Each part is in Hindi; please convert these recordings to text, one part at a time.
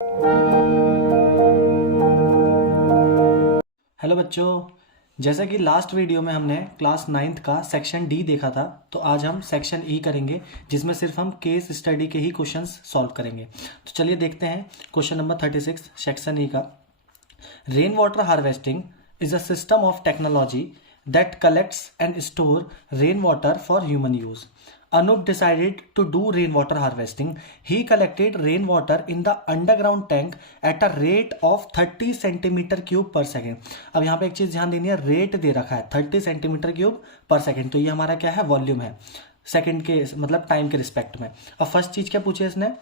हेलो बच्चों। जैसा कि लास्ट वीडियो में हमने क्लास नाइन्थ का सेक्शन डी देखा था, तो आज हम सेक्शन ई करेंगे, जिसमें सिर्फ हम केस स्टडी के ही क्वेश्चंस सॉल्व करेंगे। तो चलिए देखते हैं क्वेश्चन नंबर 36 सेक्शन ई का। Rain water harvesting is a system of technology that collects and store rainwater for human use. Anup decided to do rainwater harvesting. He collected rainwater in the underground tank at a rate of 30 centimetre cube पर सेकेंड। अब यहाँ पे एक चीज ध्यान देनी है, रेट दे रखा है 30 सेंटीमीटर क्यूब पर सेकेंड, तो ये हमारा क्या है, वॉल्यूम है, सेकेंड के मतलब टाइम के रिस्पेक्ट में। अब फर्स्ट चीज क्या पूछे इसने,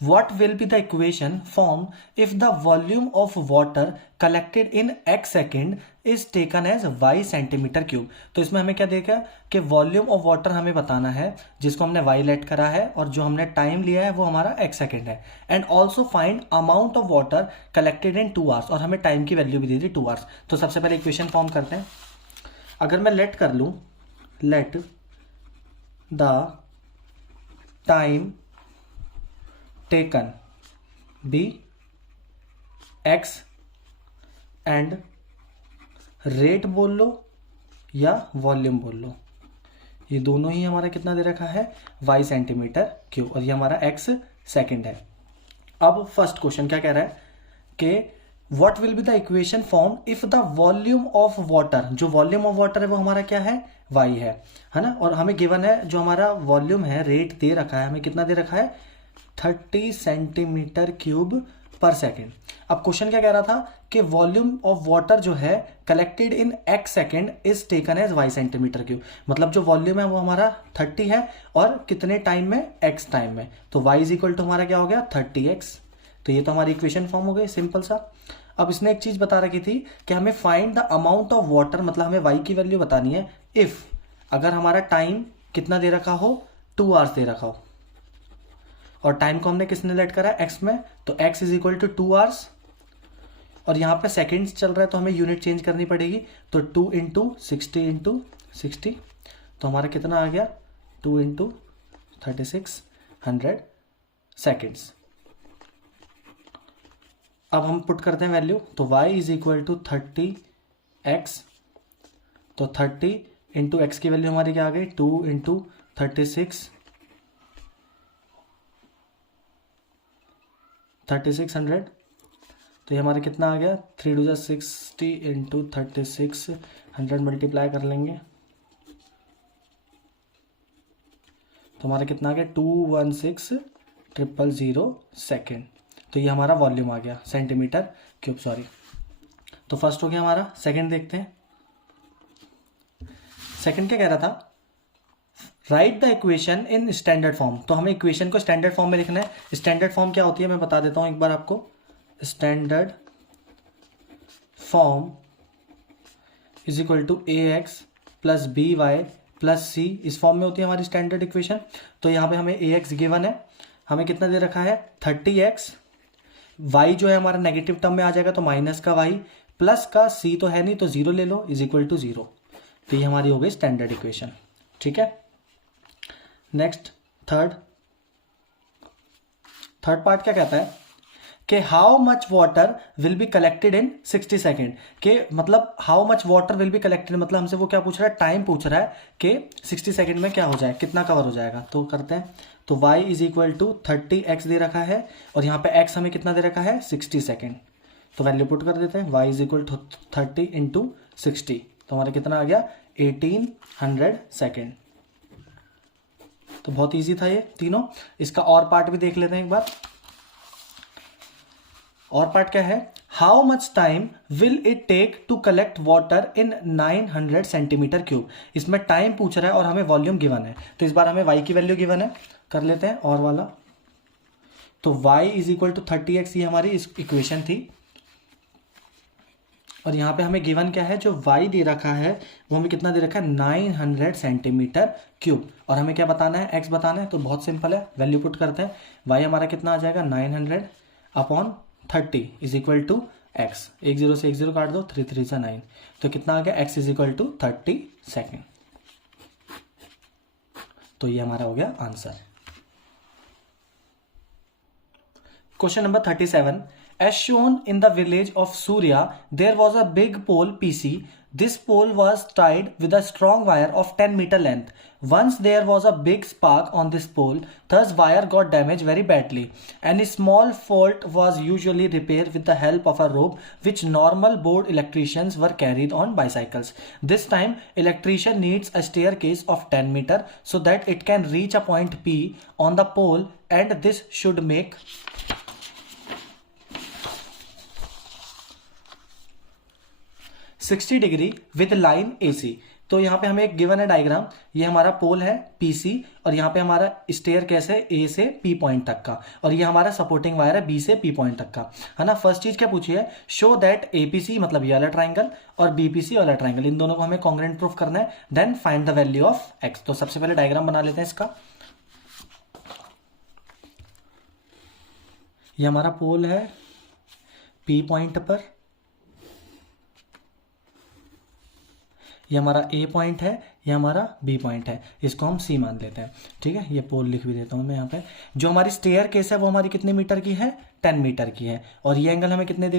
what will be the equation form if the volume of water collected in x second is taken as y centimetre cube. तो इसमें हमें क्या देखा कि वॉल्यूम ऑफ वाटर हमें बताना है, जिसको हमने y लेट करा है, और जो हमने टाइम लिया है वो हमारा x सेकेंड है। And also find amount of water collected in 2 hours, और हमें टाइम की वैल्यू भी दे दी 2 आवर्स। तो सबसे पहले इक्वेशन फॉर्म करते हैं। अगर मैं लेट कर लूँ, let the time taken be X and rate बोल लो या वॉल्यूम बोल लो, ये दोनों ही हमारा कितना दे रखा है, y सेंटीमीटर क्यूब, और ये हमारा x सेकेंड है। अब फर्स्ट क्वेश्चन क्या कह रहा है कि what will be the equation form if the volume of water, जो वॉल्यूम ऑफ वाटर है वो हमारा क्या है, y है ना, और हमें गिवन है जो हमारा वॉल्यूम है, रेट दे रखा है, हमें कितना दे रखा है 30 सेंटीमीटर क्यूब पर सेकेंड। अब क्वेश्चन क्या कह रहा था कि वॉल्यूम ऑफ वाटर जो है collected in x second is taken as y centimetre cube, मतलब जो वॉल्यूम है वो हमारा 30 है और कितने टाइम में, x टाइम में, तो y इज इक्वल टू हमारा क्या हो गया 30x। तो ये तो हमारी इक्वेशन फॉर्म हो गई, सिंपल सा। अब इसने एक चीज बता रखी थी कि हमें find the amount of water, मतलब हमें y की वैल्यू बतानी है इफ, अगर हमारा टाइम कितना दे रखा हो, 2 आवर्स दे रखा हो, और टाइम को हमने किसने लेट करा है, x में, तो x is equal to 2 hours, और यहाँ पे सेकेंड्स चल रहा है तो हमें यूनिट चेंज करनी पड़ेगी, तो 2 इंटू 60 तो हमारा कितना आ गया, 2 इंटू 3600 सेकेंड्स। अब हम पुट करते हैं वैल्यू, तो y is equal to 30x, तो 30 इंटू एक्स की वैल्यू हमारी क्या आ गई, 2 इंटू 3600, तो ये हमारे कितना आ गया, 3 टू 60 इंटू 3600 मल्टीप्लाई कर लेंगे, तो हमारा कितना आ गया 216000 सेकेंड। तो ये हमारा वॉल्यूम आ गया सेंटीमीटर क्यूब, सॉरी। तो फर्स्ट हो गया हमारा, सेकंड देखते हैं। सेकंड क्या कह रहा था, right the equation in standard form, तो हमें इक्वेशन को स्टैंडर्ड फॉर्म में लिखना है। स्टैंडर्ड फॉर्म क्या होती है मैं बता देता हूं एक बार आपको। Standard form is equal to A X plus B Y plus C, इस फॉर्म में होती है हमारी स्टैंडर्ड इक्वेशन। तो यहाँ पे हमें ए एक्स गिवन है, हमें कितना दे रखा है 30x, y जो है हमारा नेगेटिव टर्म में आ जाएगा तो माइनस का y, प्लस का c तो है नहीं तो 0 ले लो, इज इक्वल टू 0। तो ये हमारी हो गई स्टैंडर्ड इक्वेशन, ठीक है। नेक्स्ट थर्ड पार्ट क्या कहता है कि how much water will be collected in 60 second, के मतलब how much water will be collected, मतलब हमसे वो क्या पूछ रहा है, टाइम पूछ रहा है कि 60 सेकेंड में क्या हो जाए, कितना कवर हो जाएगा। तो करते हैं, तो y is equal to 30x दे रखा है, और यहाँ पे x हमें कितना दे रखा है 60 सेकेंड, तो वैल्यू पुट कर देते हैं, y is equal to 30 into 60, तो हमारा कितना आ गया 1800 सेकेंड। तो बहुत इजी था ये तीनों। इसका और पार्ट भी देख लेते हैं एक बार। और पार्ट क्या है, how much time will it take to collect water in 900 centimetre cube. इसमें टाइम पूछ रहा है और हमें वॉल्यूम गिवन है, तो इस बार हमें y की वैल्यू गिवन है, कर लेते हैं और वाला। तो y is equal to 30x, ये हमारी इक्वेशन थी, और यहाँ पे हमें गिवन क्या है, जो y दे रखा है वो हमें कितना दे रखा है 900 सेंटीमीटर क्यूब, और हमें क्या बताना है, x बताना है। तो बहुत सिंपल है, वैल्यू पुट करते हैं, y हमारा कितना आ जाएगा 900 upon 30 is equal to x, 1 0 से 1 0 काट दो, 3 3 से 9, तो कितना आ गया x is equal to 30 second. तो ये हमारा हो गया answer. Question number 37. As shown in the village of Surya, there was a big pole PC. This pole was tied with a strong wire of 10-meter length. Once there was a big spark on this pole, thus wire got damaged very badly. Any small fault was usually repaired with the help of a rope which normal board electricians were carried on bicycles. This time, electrician needs a staircase of 10 meter so that it can reach a point P on the pole, and this should make 60 degree with line AC। तो यहाँ पे हमें एक गिवन है डायग्राम, ये हमारा पोल है PC और यहाँ पे हमारा स्टेयर कैसे A से P पॉइंट तक का, और ये हमारा सपोर्टिंग वायर है B से P पॉइंट तक का, है ना। फर्स्ट चीज क्या पूछी है, शो दैट APC मतलब ये वाला ट्राइंगल और BPC वाला ट्राइंगल, इन दोनों को हमें कॉन्ग्रुएंट प्रूफ करना है। Then find the value of X। तो सबसे पहले डायग्राम बना लेते हैं इसका। ये हमारा पोल है P पॉइंट पर, ये हमारा A पॉइंट है, ये हमारा B पॉइंट है, इसको हम C मान लेते हैं, ठीक है। ये पोल लिख भी देता हूं मैं यहाँ पे। जो हमारी स्टेयर केस है वो हमारी कितने मीटर की है, 10 मीटर की है, और ये एंगल हमें कितने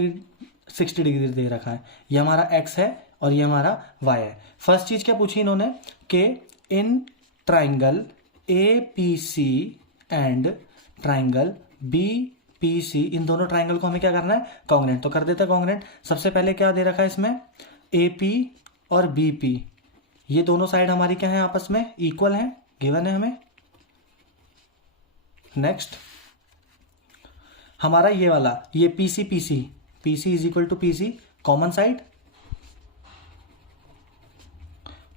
60 डिग्री दे रखा है। ये हमारा X है और ये हमारा Y है। फर्स्ट चीज क्या पूछी इन्होंने कि in triangle APC and triangle BPC, इन दोनों ट्राइंगल को हमें क्या करना है, कॉन्ग्रुएंट। तो कर देते हैं कॉन्ग्रुएंट। सबसे पहले क्या दे रखा है इसमें, AP और BP, ये दोनों साइड हमारी क्या है, आपस में इक्वल है, गिवन है हमें। नेक्स्ट हमारा ये वाला, ये PC is equal to PC, common side.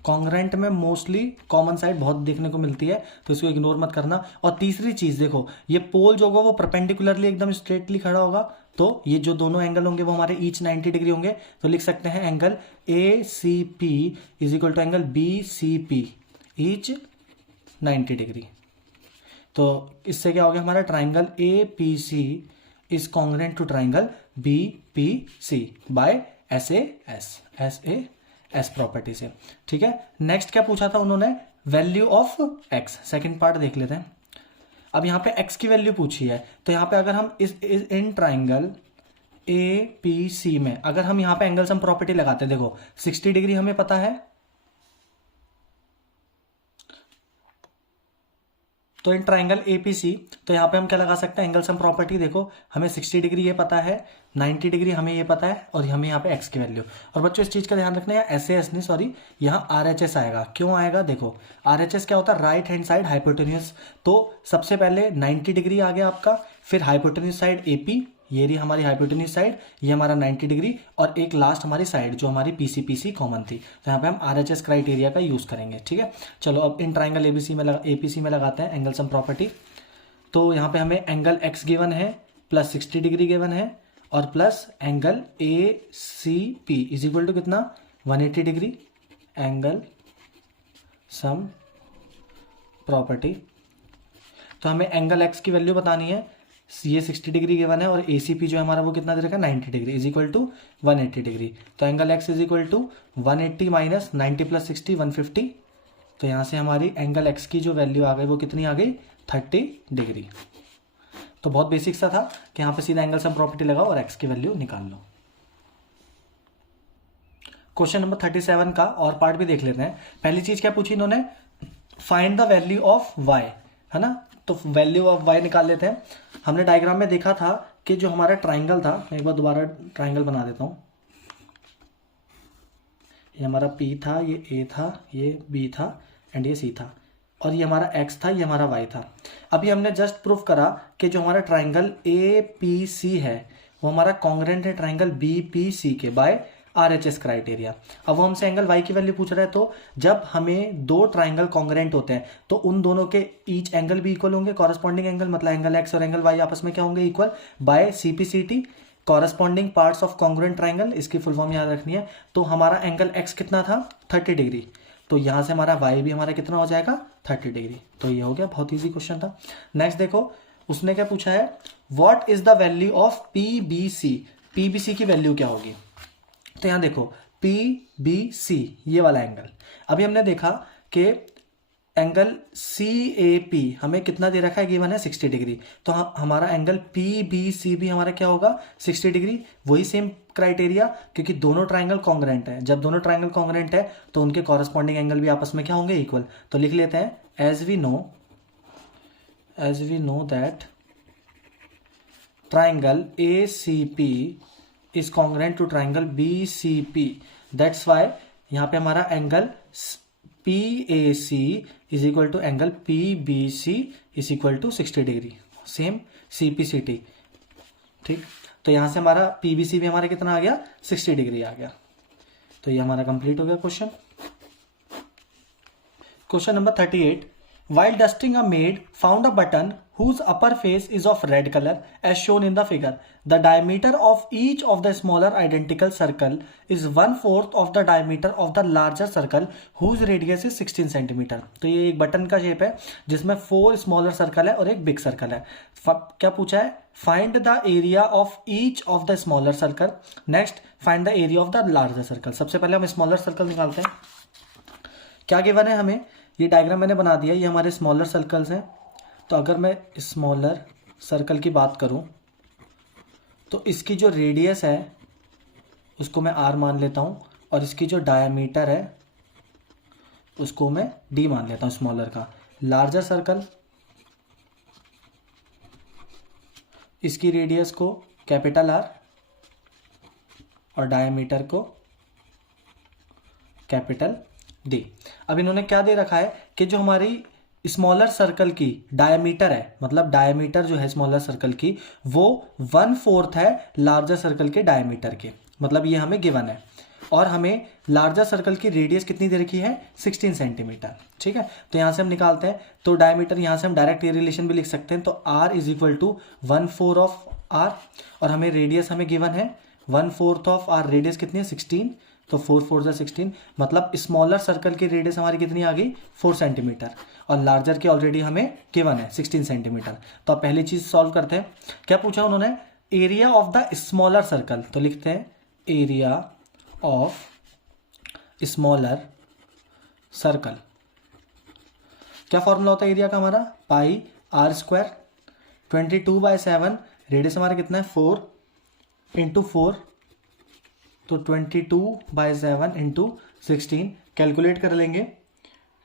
Congruent में मोस्टली कॉमन साइड बहुत देखने को मिलती है, तो इसको इग्नोर मत करना। और तीसरी चीज देखो, ये पोल जो होगा वो परपेंडिकुलरली एकदम स्ट्रेटली खड़ा होगा, तो ये जो दोनों एंगल होंगे वो हमारे ईच 90 डिग्री होंगे। तो लिख सकते हैं angle ACP is equal to angle BCP each 90 degree. तो इससे क्या हो गया, हमारा triangle APC is congruent to triangle BPC by SAS property से, ठीक है। नेक्स्ट क्या पूछा था उन्होंने, value of X। Second part देख लेते हैं। अब यहाँ पे X की वैल्यू पूछी है, तो यहाँ पे अगर हम इन ट्राइंगल APC में अगर हम यहाँ पे एंगल सम प्रॉपर्टी लगाते हैं, देखो 60 डिग्री हमें पता है, तो इन ट्राइंगल APC, तो यहाँ पे हम क्या लगा सकते हैं, एंगल सम प्रॉपर्टी। देखो हमें 60 डिग्री ये पता है, 90 डिग्री हमें ये पता है, और हमें यहाँ पे X की वैल्यू। और बच्चों इस चीज का ध्यान रखना है, SAS नहीं सॉरी, यहाँ RHS आएगा। क्यों आएगा, देखो RHS क्या होता है, राइट हैंड साइड हाइपोटेन्यूज। तो सबसे पहले 90 डिग्री आ गया आपका, फिर हाइपोटेन्यूज साइड AP, ये रही हमारी हाइपोटेन्यूज साइड, ये हमारा 90 डिग्री, और एक लास्ट हमारी साइड जो हमारी PC कॉमन थी। तो यहाँ पे हम RHS क्राइटेरिया का यूज करेंगे, ठीक है। चलो अब इन ट्राइंगल APC में लगाते हैं एंगल सम प्रॉपर्टी। तो यहाँ पे हमें एंगल X गिवन है प्लस 60 डिग्री गिवन है, और plus angle ACP is equal to कितना, 180 डिग्री एंगल सम प्रॉपर्टी। तो हमें एंगल X की वैल्यू बतानी है, ये 60 डिग्री गिवन है, और ACP जो है हमारा वो कितना दे रखा है, 90 degree is equal to 180 degree. तो angle X is equal to 180 minus 90 plus 60 150। तो यहाँ से हमारी एंगल X की जो वैल्यू आ गई वो कितनी आ गई, 30 डिग्री। तो बहुत बेसिक सा था कि यहाँ पे सीधा एंगल सम प्रॉपर्टी लगाओ और X की वैल्यू निकाल लो। क्वेश्चन नंबर 37 का और पार्ट भी देख लेते हैं। पहली चीज क्या पूछी इन्होंने, find the value of Y, है ना। तो वैल्यू ऑफ Y निकाल लेते हैं। हमने डायग्राम में देखा था कि जो हमारा ट्राइंगल था, मैं एक बार दोबारा ट्राइंगल बना देता हूं। ये हमारा P था, ये A था, ये B था, एंड ये C था, और ये हमारा X था, ये हमारा Y था। अभी हमने जस्ट प्रूफ करा कि जो हमारा ट्राइंगल APC है वो हमारा कॉन्ग्रुएंट है ट्राइंगल BPC के बाय RHS क्राइटेरिया। अब वो हमसे एंगल Y की वैल्यू पूछ रहा है, तो जब हमें दो ट्राइंगल कॉन्ग्रुएंट होते हैं तो उन दोनों के ईच एंगल भी इक्वल होंगे, कॉरेस्पॉन्डिंग एंगल मतलब एंगल X और एंगल Y आपस में क्या होंगे, equal, by CPCT corresponding parts of congruent triangle, इसकी फुल फॉर्म याद रखनी है। तो हमारा एंगल X कितना था, 30 डिग्री, तो यहां से हमारा Y भी हमारा कितना हो जाएगा, 30 डिग्री। तो ये हो गया, बहुत ईजी क्वेश्चन था। नेक्स्ट देखो उसने क्या पूछा है, what is the value of PBC की वैल्यू क्या होगी। तो यहां देखो PBC ये वाला एंगल, अभी हमने देखा कि एंगल सी ए पी हमें कितना दे रखा है, गिवन है 60 डिग्री, तो हमारा एंगल पी बी सी भी हमारा क्या होगा 60 डिग्री। वही सेम क्राइटेरिया, क्योंकि दोनों ट्राइंगल कॉन्ग्रेंट है, जब दोनों ट्राइंगल कॉन्ग्रेंट है तो उनके कॉरस्पॉन्डिंग एंगल भी आपस में क्या होंगे, इक्वल। तो लिख लेते हैं as we know that triangle A C P is congruent to triangle B C P, that's why यहाँ पे हमारा angle P A C is equal to angle P B C is equal to 60 degree, same C P C T. ठीक, तो यहां से हमारा पी बी सी भी हमारा कितना आ गया, 60 डिग्री आ गया। तो ये हमारा कंप्लीट हो गया question. Question number 38, while dusting a maid found a button whose upper face is of red color as shown in the figure. The diameter of each of the smaller identical circle is 1/4 of the diameter of the larger circle whose radius is 16 cm. तो ये एक बटन का शेप है जिसमें 4 स्मॉलर सर्कल है और एक बिग सर्कल है। क्या पूछा है, find the area of each of the smaller circle, next find the area of the larger circle. सबसे पहले हम स्मॉलर सर्कल निकालते हैं। क्या गिवन है हमें, ये डायग्राम मैंने बना दिया, ये हमारे स्मॉलर सर्कल्स हैं। तो अगर मैं स्मॉलर सर्कल की बात करूं तो इसकी जो रेडियस है उसको मैं r मान लेता हूं, और इसकी जो डायमीटर है उसको मैं d मान लेता हूं स्मॉलर का। लार्जर सर्कल, इसकी रेडियस को कैपिटल R और डायमीटर को कैपिटल D। अब इन्होंने क्या दे रखा है कि जो हमारी स्मॉलर सर्कल की डायमीटर है, मतलब डायमीटर जो है स्मॉलर सर्कल की वो 1/4 है लार्जर सर्कल के डायमीटर के, मतलब ये हमें गिवन है। और हमें लार्जर सर्कल की रेडियस कितनी दे रखी है, 16 सेंटीमीटर। ठीक है, तो यहां से हम निकालते हैं। तो डायमीटर यहां से हम डायरेक्ट ये रिलेशन भी लिख सकते हैं, तो R is equal to 1/4 of R, और हमें रेडियस हमें गिवन है 1/4 ऑफ R, रेडियस कितनी है 16, तो 4 4 जा 16, मतलब स्मॉलर सर्कल की रेडियस हमारी कितनी आ गई 4 सेंटीमीटर, और लार्जर की ऑलरेडी हमें गिवन है 16 सेंटीमीटर। तो अब पहली चीज सॉल्व करते हैं। क्या पूछा उन्होंने, area of the smaller circle, तो लिखते हैं एरिया ऑफ स्मॉलर सर्कल। क्या फॉर्मूला होता है एरिया का हमारा, पाई R स्क्वायर, 22/7, रेडियस हमारा कितना है 4 इंटू 4, तो 22/7 इंटू 16, कैलकुलेट कर लेंगे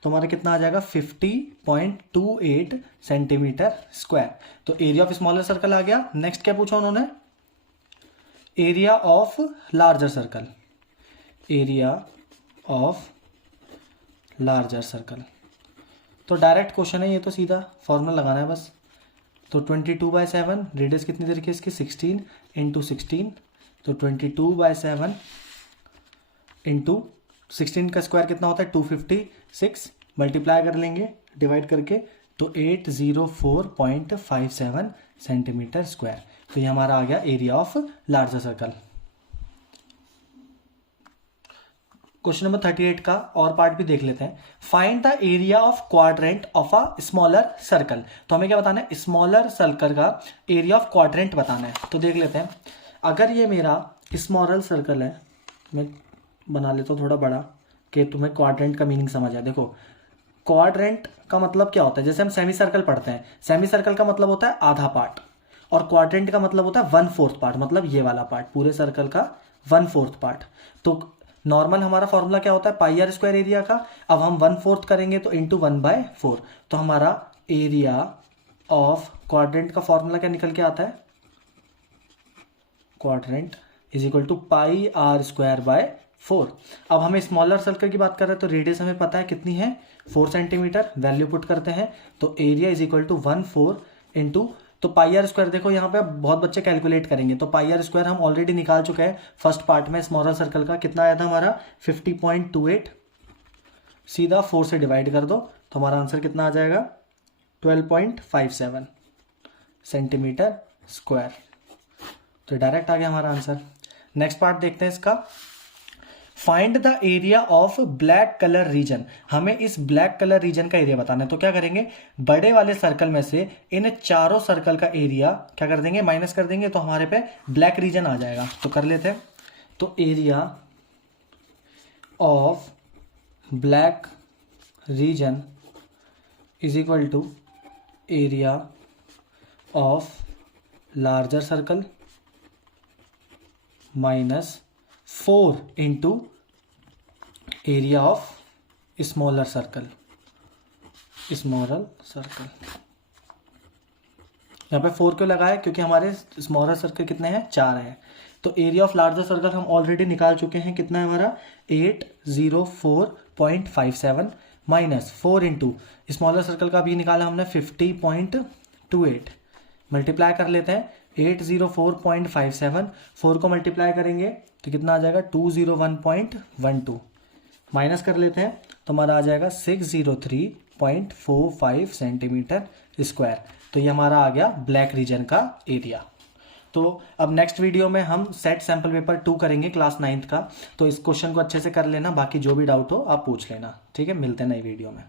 तो हमारा कितना आ जाएगा 50.28 सेंटीमीटर स्क्वायर। तो एरिया ऑफ स्मॉलर सर्कल आ गया। नेक्स्ट क्या पूछा उन्होंने, area of larger circle, area of larger circle. तो डायरेक्ट क्वेश्चन है ये, तो सीधा फॉर्मूला लगाना है बस। तो 22/7, रेडियस कितनी देर की इसकी 16 इंटू 16, तो 22/7 इंटू 16 का स्क्वायर कितना होता है 256, मल्टीप्लाई कर लेंगे डिवाइड करके, तो 804.57 सेंटीमीटर स्क्वायर। तो ये हमारा आ गया area of larger circle. Question number 38 का और पार्ट भी देख लेते हैं। Find the area of quadrant of a smaller circle. तो हमें क्या बताना है, स्मॉलर सर्कल का एरिया ऑफ क्वाड्रेंट बताना है। तो देख लेते हैं, अगर ये मेरा स्मॉलर सर्कल है, मैं बना लेता हूँ थोड़ा बड़ा कि तुम्हें क्वाड्रेंट का मीनिंग समझ आए। देखो क्वाड्रेंट का मतलब क्या होता है, जैसे हम सेमी सर्कल पढ़ते हैं, सेमी सर्कल का मतलब होता है आधा पार्ट, और क्वाड्रेंट का मतलब होता है 1/4 पार्ट, मतलब ये वाला पार्ट, पूरे सर्कल का 1/4 पार्ट। तो नॉर्मल हमारा फॉर्मूला क्या होता है पाई आर स्क्वायर एरिया का। अब हम 1/4 करेंगे तो इंटू 1/4, तो हमारा एरिया ऑफ क्वाड्रेंट का फॉर्मूला क्या निकल के आता है, quadrant is equal to pi r square by 4। अब हमें स्मॉलर सर्कल की बात कर रहे हैं, तो रेडियस हमें पता है कितनी है 4 सेंटीमीटर, वैल्यू पुट करते हैं, तो area is equal to 1/4 into, तो पाई आर स्क्वायर, देखो यहाँ पे बहुत बच्चे कैलकुलेट करेंगे, तो पाई आर स्क्वायर हम ऑलरेडी निकाल चुके हैं फर्स्ट पार्ट में स्मॉलर सर्कल का, कितना आया था हमारा 50.28, सीधा 4 से डिवाइड कर दो तो हमारा आंसर कितना आ जाएगा 12.57 सेंटीमीटर स्क्वायर। तो डायरेक्ट आ गया हमारा आंसर। नेक्स्ट पार्ट देखते हैं इसका, find the area of black colour region. हमें इस ब्लैक कलर रीजन का एरिया बताना है। तो क्या करेंगे, बड़े वाले सर्कल में से इन चारों सर्कल का एरिया क्या कर देंगे, माइनस कर देंगे, तो हमारे पे ब्लैक रीजन आ जाएगा। तो कर लेते हैं, तो area of black region is equal to area of larger circle minus 4 into area of smaller circle. यहाँ पे 4 क्यों लगाया? क्योंकि हमारे स्मॉलर सर्कल कितने हैं? 4 हैं। तो एरिया ऑफ लार्जर सर्कल हम ऑलरेडी निकाल चुके हैं, कितना है हमारा? 804.57 माइनस 4 इंटू स्मॉलर सर्कल का भी निकाला हमने 50.28। मल्टीप्लाई कर लेते हैं 804.57, 4 को मल्टीप्लाई करेंगे तो कितना आ जाएगा? 201.12। माइनस कर लेते हैं तो हमारा आ जाएगा 603.45 सेंटीमीटर स्क्वायर। तो ये हमारा आ गया ब्लैक रीजन का एरिया। तो अब नेक्स्ट वीडियो में हम सेट सैंपल पेपर 2 करेंगे क्लास 9th का। तो इस क्वेश्चन को अच्छे से कर लेना, बाकी जो भी डाउट हो आप पूछ लेना। ठीक है, मिलते हैं नई वीडियो में।